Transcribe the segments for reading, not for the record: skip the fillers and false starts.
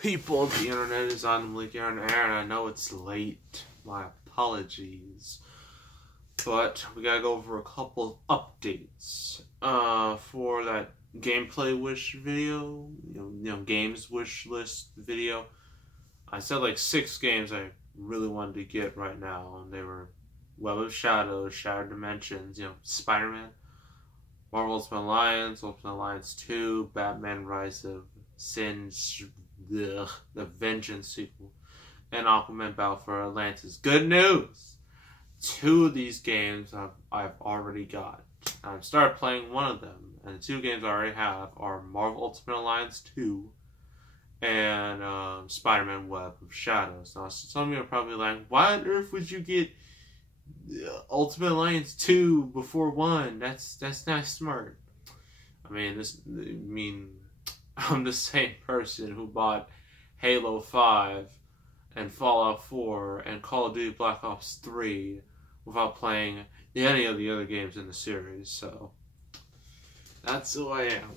People, the internet is on Leaking on Air, and I know it's late. My apologies. But we gotta go over a couple of updates for that gameplay wish video, you know, games wish list video. I said like 6 games I really wanted to get right now, and they were Web of Shadows, Shattered Dimensions, you know, Spider-Man, Marvel Ultimate Alliance, Ultimate Alliance 2, Batman Rise of Sin, the Vengeance sequel, and Aquaman Battle for Atlantis. Good news! 2 of these games I've already got. I've started playing one of them, and the 2 games I already have are Marvel Ultimate Alliance 2 and Spider-Man Web of Shadows. Now, some of you are probably like, why on earth would you get Ultimate Alliance 2 before 1? That's not smart. I mean, I'm the same person who bought Halo 5 and Fallout 4 and Call of Duty Black Ops 3 without playing any of the other games in the series, so that's who I am.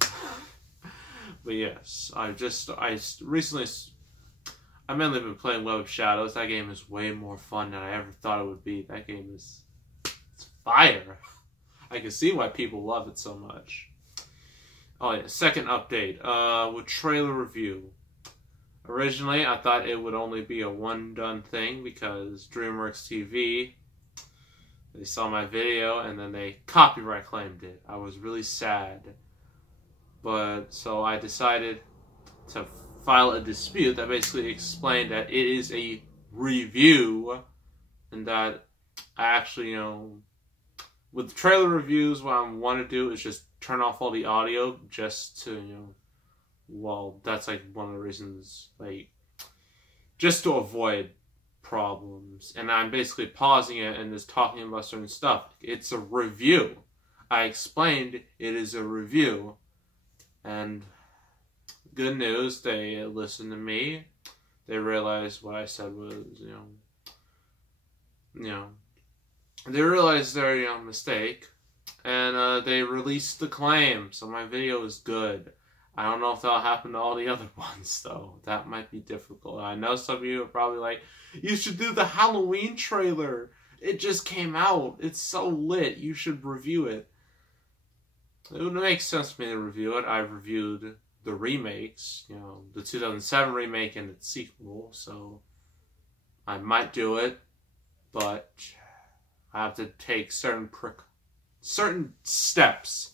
But yes, I mainly been playing Web of Shadows. That game is way more fun than I ever thought it would be. That game it's fire. I can see why people love it so much. Oh yeah, second update, with trailer review. Originally, I thought it would only be a one-done thing because DreamWorks TV, they saw my video and then they copyright claimed it. I was really sad. But, so I decided to file a dispute that basically explained that it is a review and that I actually, you know, with trailer reviews, what I want to do is just turn off all the audio just to, you know, well, that's like one of the reasons, like, just to avoid problems. And I'm basically pausing it and just talking about certain stuff. It's a review. I explained it is a review. And good news, they listened to me. They realized what I said was, they realized their mistake, and they released the claim. So my video is good. I don't know if that'll happen to all the other ones, though. That might be difficult. I know some of you are probably like, you should do the Halloween trailer. It just came out. It's so lit. You should review it. It would make sense for me to review it. I've reviewed the remakes, you know, the 2007 remake and its sequel, so I might do it, but I have to take certain steps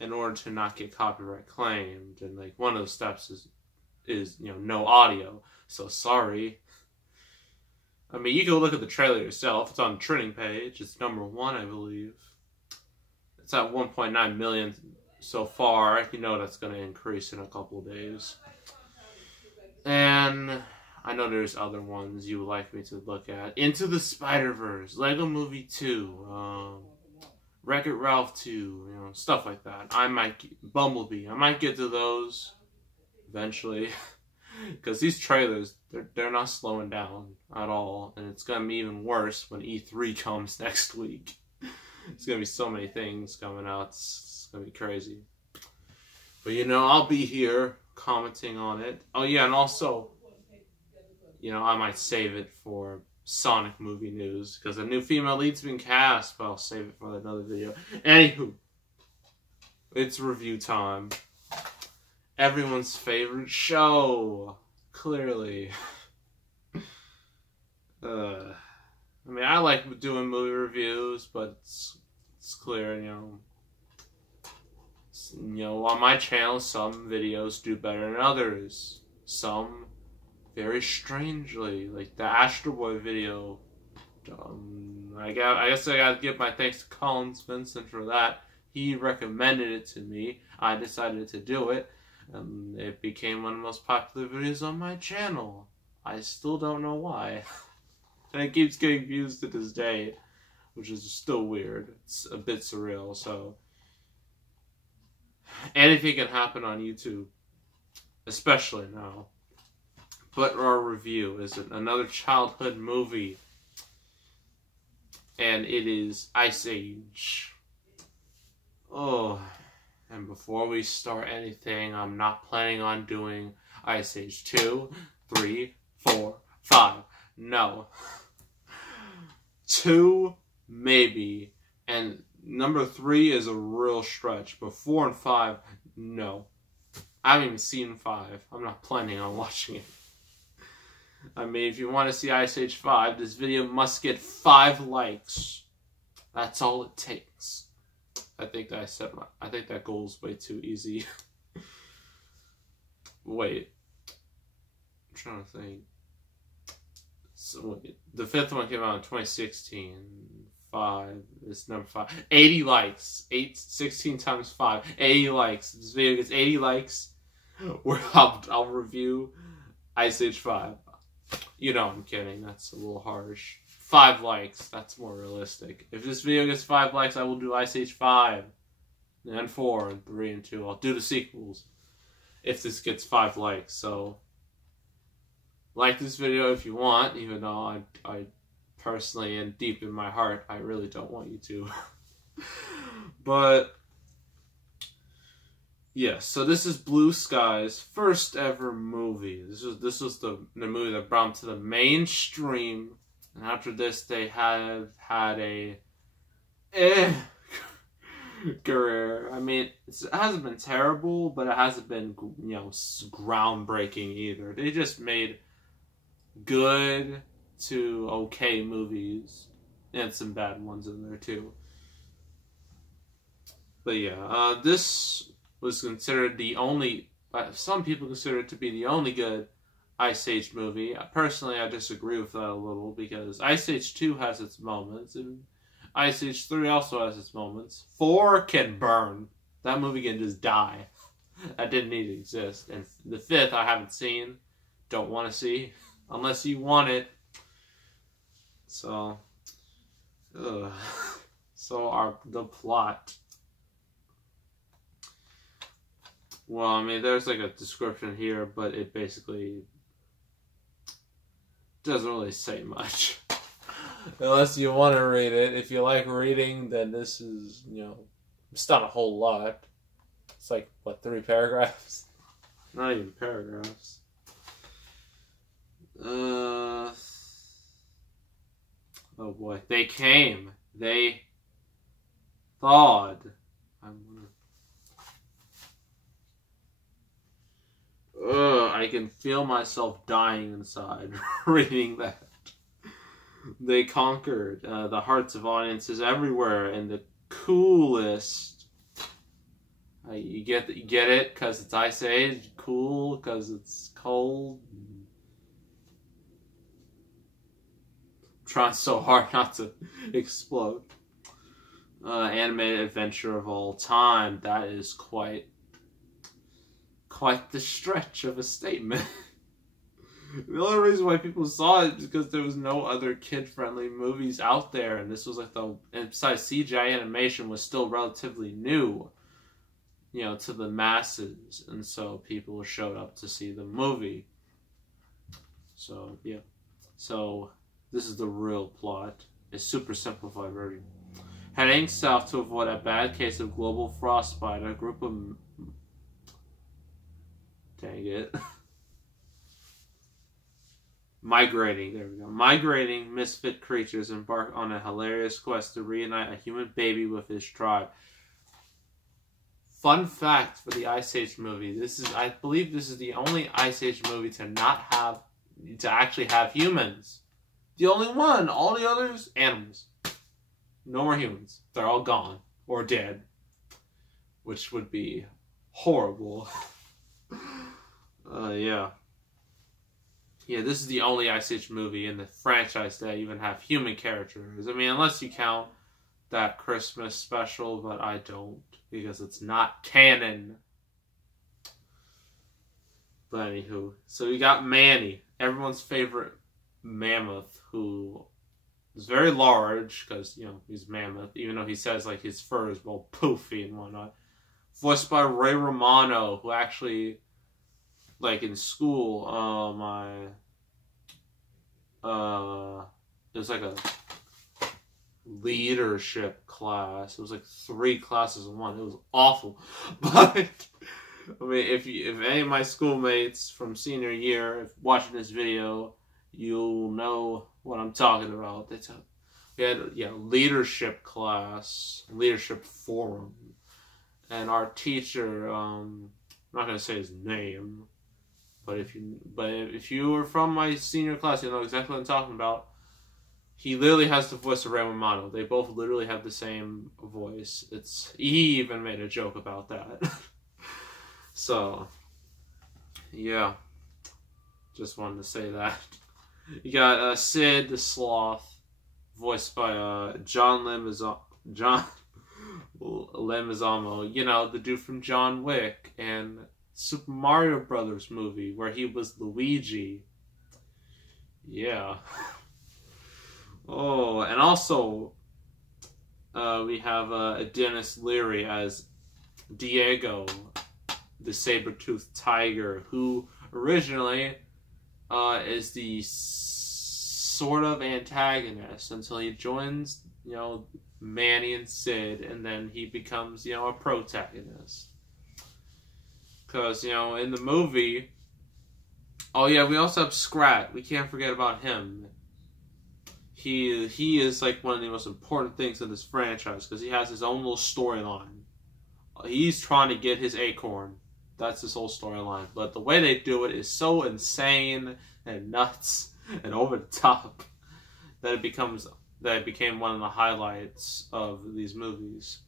in order to not get copyright claimed, and like one of those steps is you know, no audio. So sorry. I mean, you can look at the trailer yourself. It's on the trending page. It's #1, I believe. It's at 1.9 million so far. You know that's going to increase in a couple of days. And I know there's other ones you would like me to look at. Into the Spider-Verse, Lego Movie 2, Wreck-It Ralph 2, you know, stuff like that. Bumblebee, I might get to those eventually. Because these trailers, they're not slowing down at all. And it's going to be even worse when E3 comes next week. There's going to be so many things coming out. It's going to be crazy. But, you know, I'll be here commenting on it. Oh, yeah, and also, you know, I might save it for Sonic movie news. Because a new female lead's been cast. But I'll save it for another video. Anywho, it's review time. Everyone's favorite show. Clearly. I mean, I like doing movie reviews, but it's clear, you know, on my channel, some videos do better than others. Some, very strangely, like the Astro Boy video. I guess I gotta give my thanks to Collins Vincent for that. He recommended it to me. I decided to do it, and it became one of the most popular videos on my channel. I still don't know why. And it keeps getting views to this day, which is still weird. It's a bit surreal, so anything can happen on YouTube, especially now. But our review is another childhood movie, and it is Ice Age. Oh, and before we start anything, I'm not planning on doing Ice Age 2, 3, 4, 5. No. 2, maybe. And number 3 is a real stretch. But 4 and 5, no. I haven't even seen 5. I'm not planning on watching it. I mean, if you want to see Ice Age 5, this video must get 5 likes. That's all it takes. I think that goal is way too easy. Wait. I'm trying to think. So wait, the 5th one came out in 2016. 5 is number 5. 80 likes. 16 times 5. 80 likes. This video gets 80 likes. I'll review Ice Age 5. You know I'm kidding. That's a little harsh. 5 likes. That's more realistic. If this video gets 5 likes, I will do Ice Age 5. And 4 and 3 and 2. I'll do the sequels. If this gets 5 likes. So, like this video if you want. Even though I personally and deep in my heart, I really don't want you to. But, yeah, so this is Blue Sky's first ever movie. This was the movie that brought him to the mainstream. And after this, they have had a career. I mean, it hasn't been terrible, but it hasn't been, you know, groundbreaking either. They just made good to okay movies, and some bad ones in there too. But yeah, this was considered the only. Some people consider it to be the only good Ice Age movie. Personally, I disagree with that a little because Ice Age 2 has its moments, and Ice Age 3 also has its moments. 4 can burn. That movie can just die. That didn't need to exist. And the 5th I haven't seen. Don't want to see. Unless you want it. So, the plot. Well, I mean, there's like a description here, but it basically doesn't really say much. Unless you want to read it. If you like reading, then this is, you know, it's not a whole lot. It's like, what, 3 paragraphs? Not even paragraphs. Oh boy. They came. They thawed. I can feel myself dying inside reading that. They conquered the hearts of audiences everywhere in the coolest. You get it because it's Ice Age. Cool because it's cold. I'm trying so hard not to explode. Animated adventure of all time. That is quite the stretch of a statement. The only reason why people saw it is because there was no other kid-friendly movies out there, and this was like and besides CGI animation was still relatively new, you know, to the masses, and so people showed up to see the movie. So, yeah. So, this is the real plot. A super simplified version. Heading south to avoid a bad case of global frostbite, a group of... Dang it. Migrating misfit creatures embark on a hilarious quest to reunite a human baby with his tribe. Fun fact for the Ice Age movie. I believe this is the only Ice Age movie to actually have humans. The only one. All the others, animals. No more humans. They're all gone. Or dead. Which would be horrible. Yeah. Yeah, this is the only Ice Age movie in the franchise that even have human characters. I mean, unless you count that Christmas special, but I don't, because it's not canon. But anywho, so we got Manny, everyone's favorite mammoth, who is very large, because, you know, he's mammoth, even though he says, like, his fur is all poofy and whatnot. Voiced by Ray Romano, who actually... Like in school, it was like a leadership class. It was like 3 classes in one. It was awful. But I mean, if any of my schoolmates from senior year if watching this video, you'll know what I'm talking about. We had leadership class, leadership forum, and our teacher, I'm not gonna say his name, but if you were from my senior class, you know exactly what I'm talking about. He literally has the voice of Ray Romano. They both literally have the same voice. He even made a joke about that. So, yeah, just wanted to say that. You got Sid the Sloth, voiced by John Leguizamo. You know, the dude from John Wick and Super Mario Brothers movie where he was Luigi. Yeah. Oh, and also we have Dennis Leary as Diego, the saber-toothed tiger, who originally is the sort of antagonist until he joins, you know, Manny and Sid, and then he becomes, you know, a protagonist. Because, you know, in the movie, oh yeah, we also have Scrat. We can't forget about him. He is like one of the most important things in this franchise because he has his own little storyline. He's trying to get his acorn. That's his whole storyline. But the way they do it is so insane and nuts and over the top that it became one of the highlights of these movies.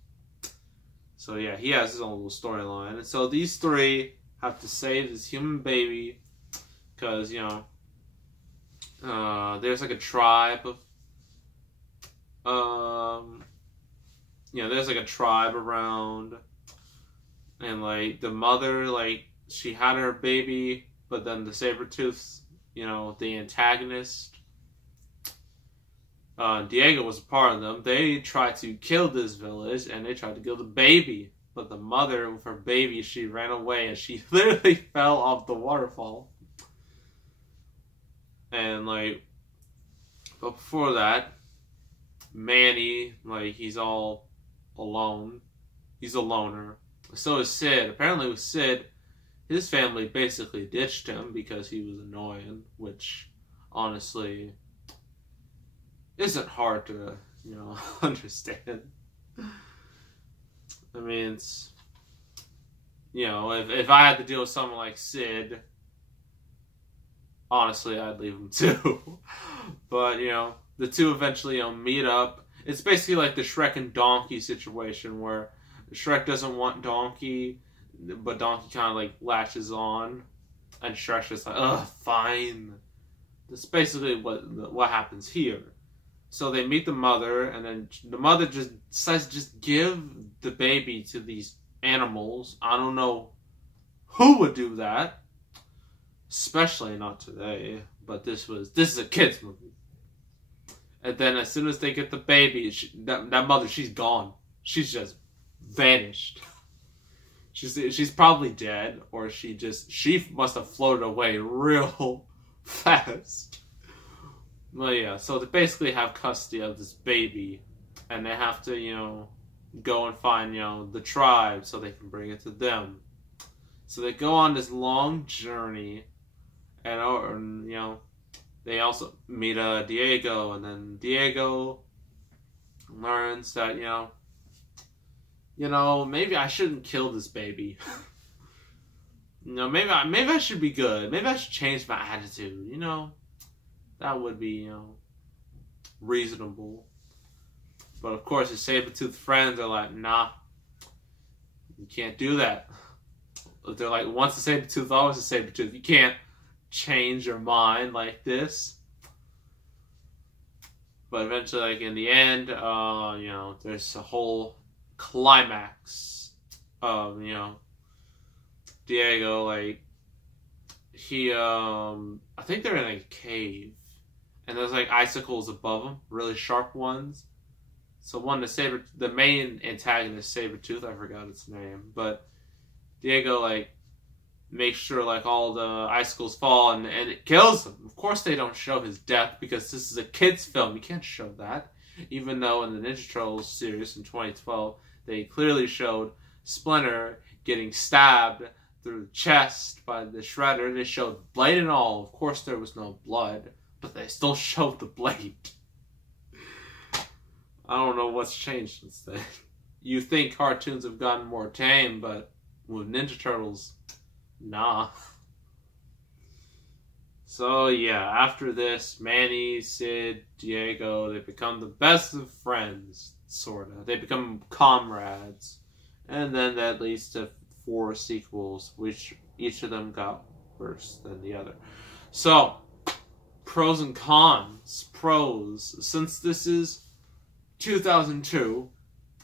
So yeah, he has his own little storyline. And so these three have to save this human baby because, you know, there's like a tribe of, there's like a tribe around, and like the mother, like she had her baby, but then the saber-tooth, you know, the antagonist, Diego was a part of them. They tried to kill this village, and they tried to kill the baby, but the mother with her baby, she ran away, and she literally fell off the waterfall. And, like, but before that, Manny, like, he's all alone. He's a loner. So is Sid. Apparently with Sid, his family basically ditched him because he was annoying, which, honestly, isn't hard to, you know, understand. I mean, it's, you know, if I had to deal with someone like Sid, honestly, I'd leave him too. But, you know, the two eventually, you know, meet up. It's basically like the Shrek and Donkey situation where Shrek doesn't want Donkey, but Donkey kind of like latches on, and Shrek's just like, ugh, fine. That's basically what happens here. So they meet the mother, and then the mother just decides to just give the baby to these animals. I don't know who would do that. Especially not today, but this is a kid's movie. And then as soon as they get the baby, that mother, she's gone. She's just vanished. She's probably dead, or she must have floated away real fast. Well, yeah, so they basically have custody of this baby, and they have to, you know, go and find, you know, the tribe so they can bring it to them. So they go on this long journey. And, you know, they also meet Diego, and then Diego learns that, you know, maybe I shouldn't kill this baby. You know, maybe I should be good. Maybe I should change my attitude. You know, that would be, you know, reasonable. But of course, his saber-toothed friends are like, nah, you can't do that. They're like, once a saber-tooth, always a saber-tooth. You can't change your mind like this. But eventually, like in the end, you know, there's a whole climax of, you know, Diego, like, he, I think they're in a cave, and there's like icicles above them, really sharp ones. So the main antagonist, Sabretooth, I forgot its name, but Diego, like, makes sure, like, all the icicles fall, and it kills him. Of course they don't show his death, because this is a kid's film. You can't show that. Even though in the Ninja Turtles series in 2012, they clearly showed Splinter getting stabbed through the chest by the Shredder. They showed blade and all. Of course, there was no blood, but they still showed the blade. I don't know what's changed since then. You think cartoons have gotten more tame, but with Ninja Turtles, nah. So yeah, after this, Manny, Sid, Diego, they become the best of friends, sorta. They become comrades. And then that leads to 4 sequels, which each of them got worse than the other. So, pros and cons. Pros. Since this is 2002,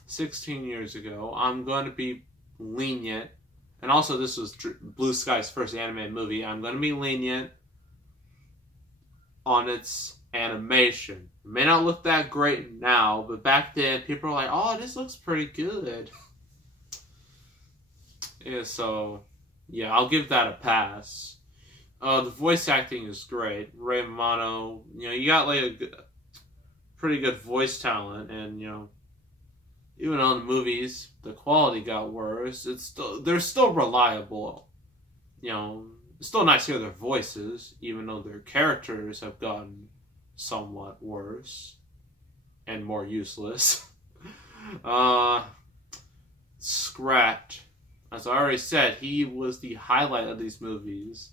16 years ago, I'm going to be lenient. And also, this was Blue Sky's first animated movie. I'm going to be lenient on its animation. It may not look that great now, but back then, people were like, oh, this looks pretty good. Yeah, so, yeah, I'll give that a pass. The voice acting is great. Ray Romano, you got like a pretty good voice talent, and even on the movies, the quality got worse. They're still reliable. It's still nice to hear their voices, even though their characters have gotten somewhat worse and more useless. Scrat. As I already said, he was the highlight of these movies.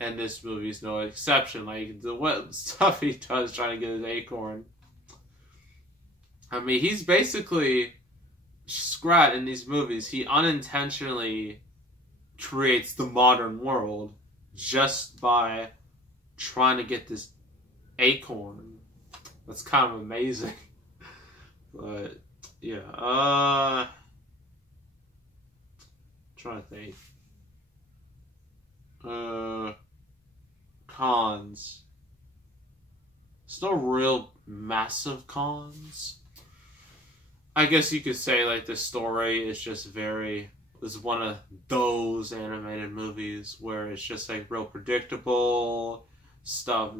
And this movie is no exception. Like, what stuff he does trying to get his acorn. I mean, he's basically Scrat in these movies. He unintentionally creates the modern world just by trying to get this acorn. That's kind of amazing. But, yeah. Trying to think. Cons. There's no real massive cons. I guess you could say like the story is just was one of those animated movies where it's just like real predictable stuff,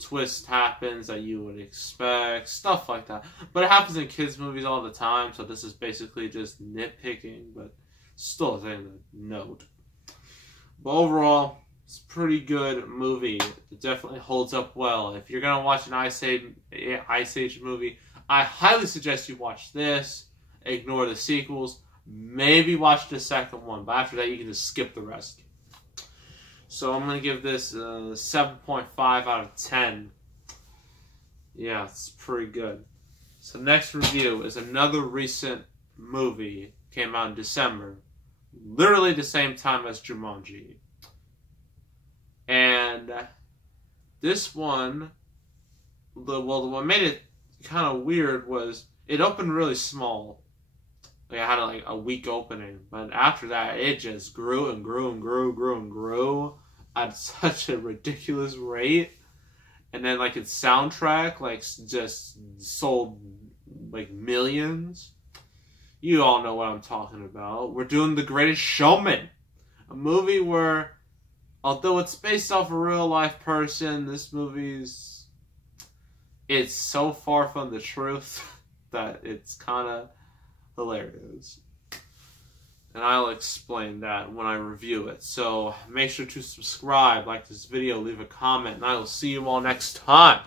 twist happens that you would expect, stuff like that. But it happens in kids' movies all the time, so this is basically just nitpicking, but still a thing to note. But overall, it's a pretty good movie. It definitely holds up well. If you're going to watch an Ice Age movie, I highly suggest you watch this, ignore the sequels, maybe watch the second one, but after that you can just skip the rest. So I'm going to give this a 7.5 out of 10. Yeah, it's pretty good. So next review is another recent movie. Came out in December. Literally the same time as Jumanji. And this one, what made it kind of weird was it opened really small. Like I had a weak opening, but after that it just grew and grew and grew at such a ridiculous rate. And then its soundtrack just sold millions. You all know what I'm talking about. We're doing The Greatest Showman, a movie where, although it's based off a real life person, this movie's it's so far from the truth that it's kind of hilarious. And I'll explain that when I review it. So make sure to subscribe, like this video, leave a comment, and I will see you all next time.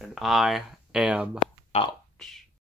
And I am out.